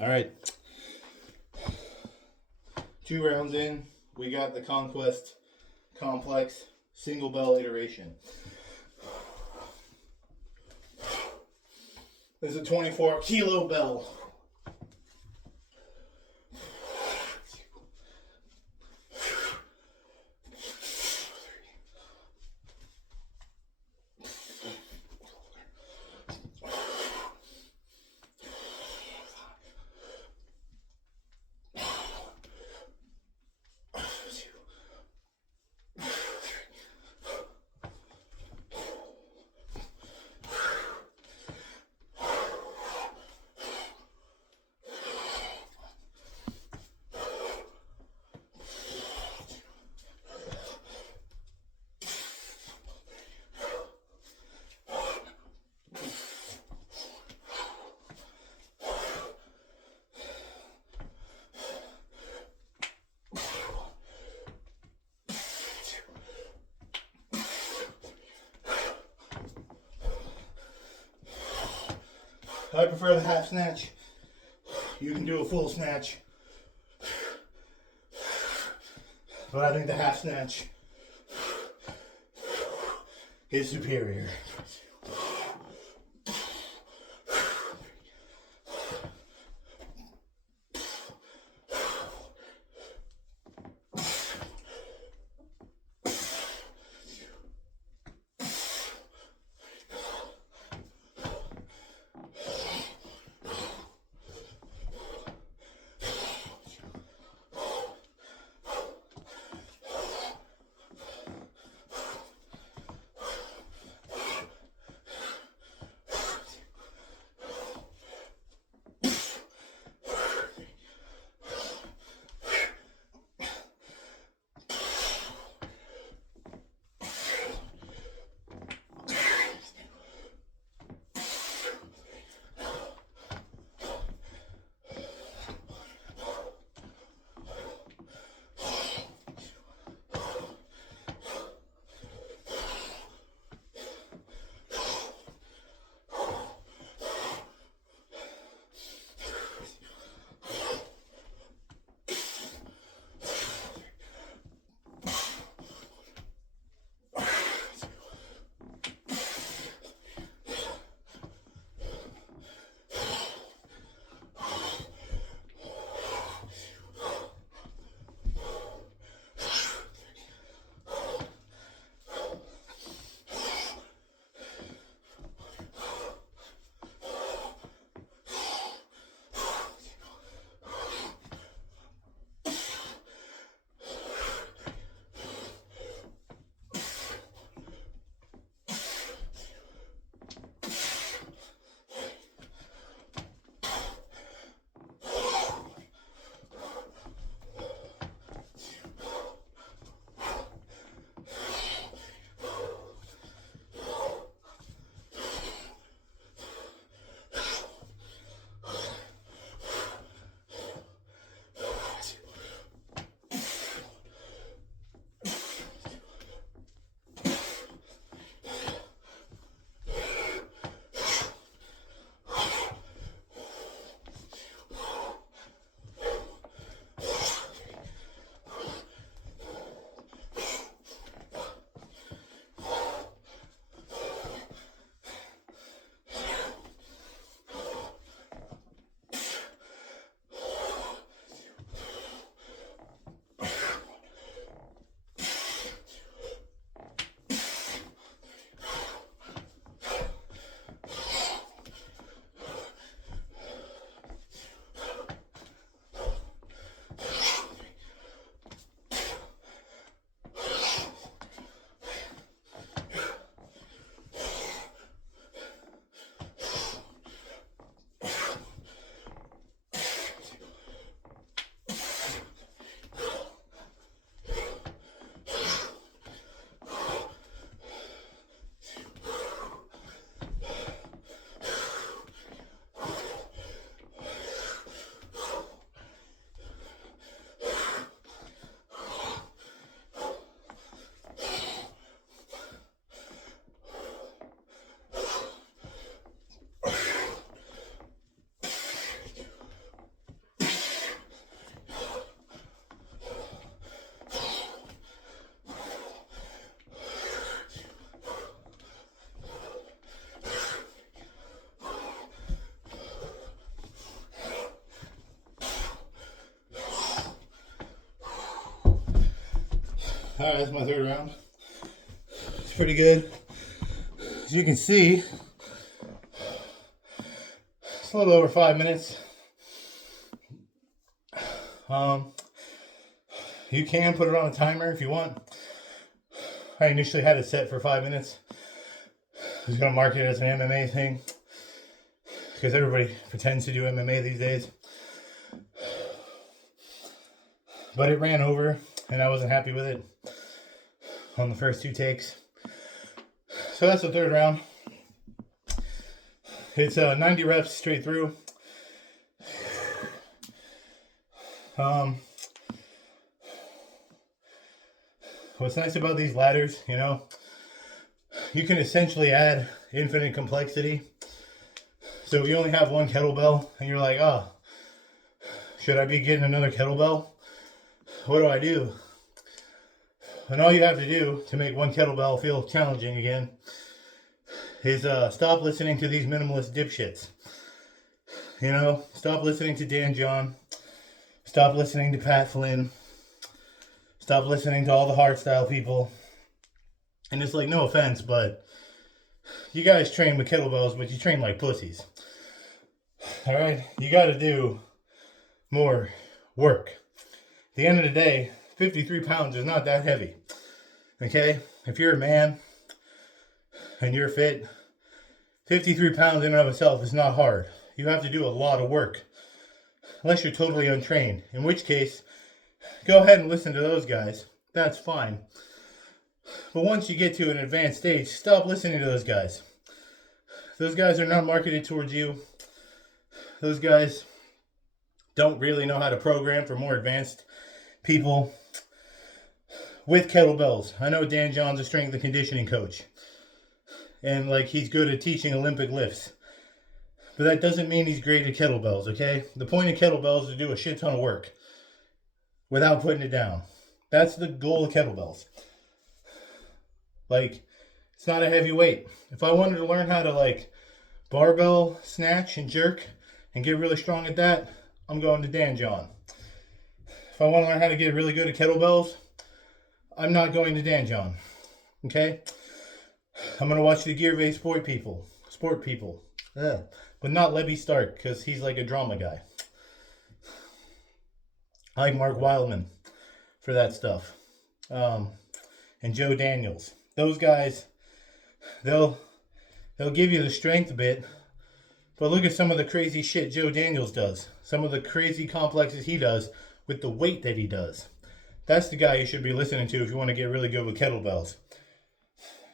All right, 2 rounds in, we got the Conquest Complex single bell iteration. This is a 24-kilo bell. I prefer the half snatch. You can do a full snatch, but I think the half snatch is superior. Alright, that's my third round. It's pretty good. As you can see, it's a little over 5 minutes. You can put it on a timer if you want. I initially had it set for 5 minutes. I was going to market it as an MMA thing because everybody pretends to do MMA these days. But it ran over and I wasn't happy with it on the first 2 takes. So that's the third round. It's 90 reps straight through. What's nice about these ladders, you know, you can essentially add infinite complexity. So if you only have one kettlebell and you're like, oh, should I be getting another kettlebell? What do I do? And all you have to do to make one kettlebell feel challenging again is stop listening to these minimalist dipshits. You know, stop listening to Dan John. Stop listening to Pat Flynn. Stop listening to all the hardstyle people. And it's like, no offense, but you guys train with kettlebells, but you train like pussies. Alright? You gotta do more work. At the end of the day, 53 pounds is not that heavy. Okay? If you're a man and you're fit, 53 pounds in and of itself is not hard. You have to do a lot of work. Unless you're totally untrained. In which case, go ahead and listen to those guys. That's fine. But once you get to an advanced stage, stop listening to those guys. Those guys are not marketed towards you. Those guys don't really know how to program for more advanced people with kettlebells. I know Dan John's a strength and conditioning coach. And like he's good at teaching Olympic lifts. But that doesn't mean he's great at kettlebells, okay? The point of kettlebells is to do a shit ton of work without putting it down. That's the goal of kettlebells. Like, it's not a heavy weight. If I wanted to learn how to like barbell snatch and jerk and get really strong at that, I'm going to Dan John. If I want to learn how to get really good at kettlebells, I'm not going to Dan John. Okay? I'm going to watch the Gear-based sport people. Yeah. But not Levy Stark, because he's like a drama guy. I like Mark Wildman for that stuff. And Joe Daniels. Those guys, they'll give you the strength bit. But look at some of the crazy shit Joe Daniels does. Some of the crazy complexes he does with the weight that he does. That's the guy you should be listening to if you want to get really good with kettlebells.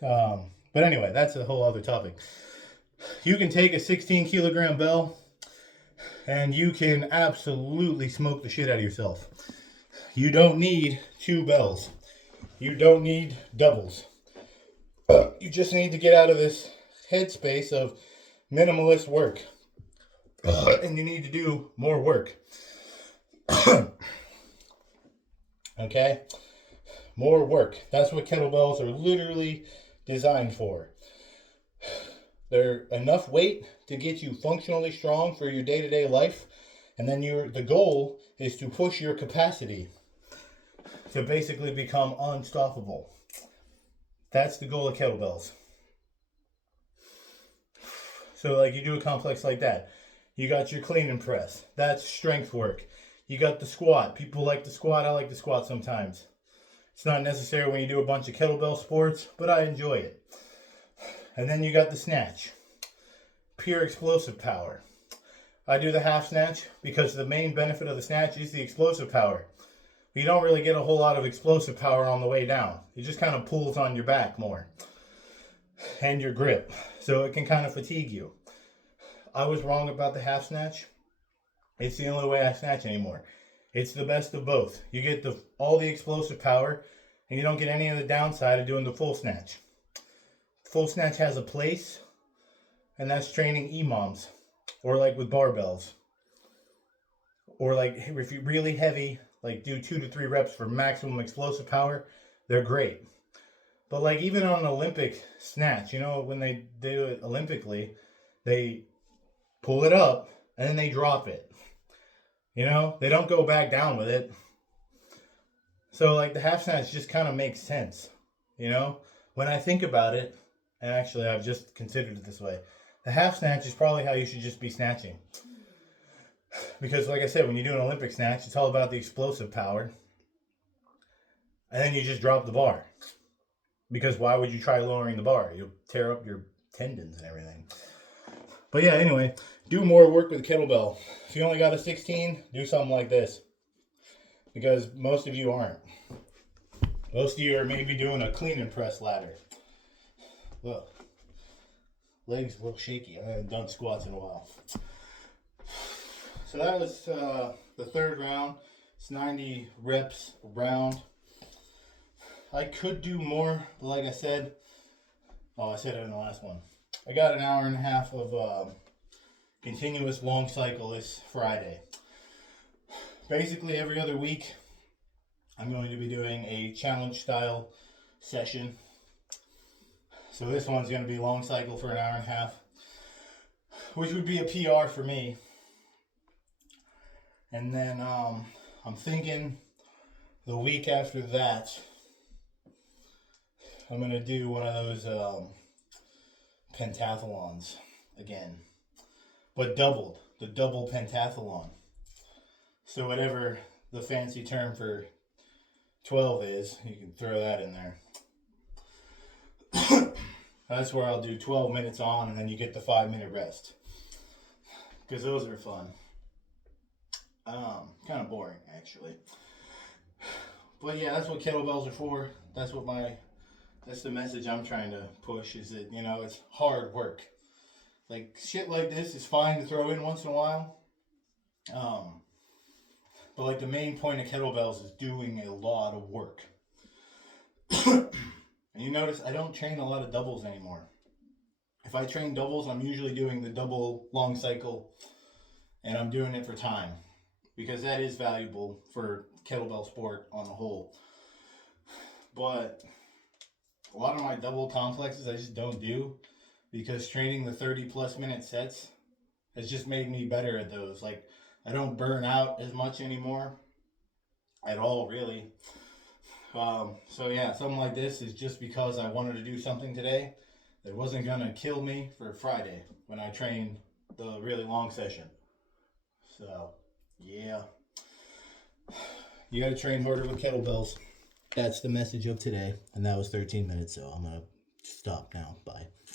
But anyway, that's a whole other topic. You can take a 16 kilogram bell and you can absolutely smoke the shit out of yourself. You don't need 2 bells. You don't need doubles. You just need to get out of this headspace of minimalist work. And you need to do more work. Okay? More work. That's what kettlebells are literally designed for. They're enough weight to get you functionally strong for your day-to-day life. And then the goal is to push your capacity to basically become unstoppable. That's the goal of kettlebells. So like you do a complex like that. You got your clean and press. That's strength work. You got the squat. People like the squat. I like the squat sometimes. It's not necessary when you do a bunch of kettlebell sports, but I enjoy it. And then you got the snatch. Pure explosive power. I do the half snatch because the main benefit of the snatch is the explosive power. You don't really get a whole lot of explosive power on the way down. It just kind of pulls on your back more. And your grip. So it can kind of fatigue you. I was wrong about the half snatch. It's the only way I snatch anymore. It's the best of both. You get all the explosive power and you don't get any of the downside of doing the full snatch. Full snatch has a place, and that's training EMOMs, or like with barbells, or like if you're really heavy, like do 2 to 3 reps for maximum explosive power. They're great. But like even on an Olympic snatch, you know, when they do it Olympically, they pull it up and then they drop it. You know, they don't go back down with it. So like the half snatch just kind of makes sense, you know? When I think about it, and actually I've just considered it this way, the half snatch is probably how you should just be snatching. Because like I said, when you do an Olympic snatch, it's all about the explosive power. And then you just drop the bar. Because why would you try lowering the bar? You'll tear up your tendons and everything. But yeah, anyway, do more work with kettlebell. If you only got a 16, do something like this. Because most of you aren't. Most of you are maybe doing a clean and press ladder. Look, legs a little shaky. I haven't done squats in a while. So that was the third round. It's 90 reps a round. I could do more, but like I said, I said it in the last one. I got an hour and a half of continuous long cycle this Friday. Basically every other week, I'm going to be doing a challenge style session. So this one's going to be long cycle for an hour and a half, which would be a PR for me. And then I'm thinking the week after that, I'm going to do one of those pentathlons again, but doubled, the double pentathlon. So whatever the fancy term for 12 is, you can throw that in there. That's where I'll do 12 minutes on and then you get the 5-minute rest. Because those are fun. Kind of boring actually. But yeah, that's what kettlebells are for. That's the message I'm trying to push, is that, you know, it's hard work. Like shit like this is fine to throw in once in a while. But like the main point of kettlebells is doing a lot of work. And you notice I don't train a lot of doubles anymore. If I train doubles, I'm usually doing the double long cycle, and I'm doing it for time, because that is valuable for kettlebell sport on the whole. But a lot of my double complexes I just don't do, because training the 30 plus minute sets has just made me better at those. Like I don't burn out as much anymore at all, really. So yeah, something like this is just because I wanted to do something today that wasn't gonna kill me for Friday when I train the really long session. So yeah, you gotta train harder with kettlebells. That's the message of today, and that was 13 minutes, so I'm gonna stop now. Bye.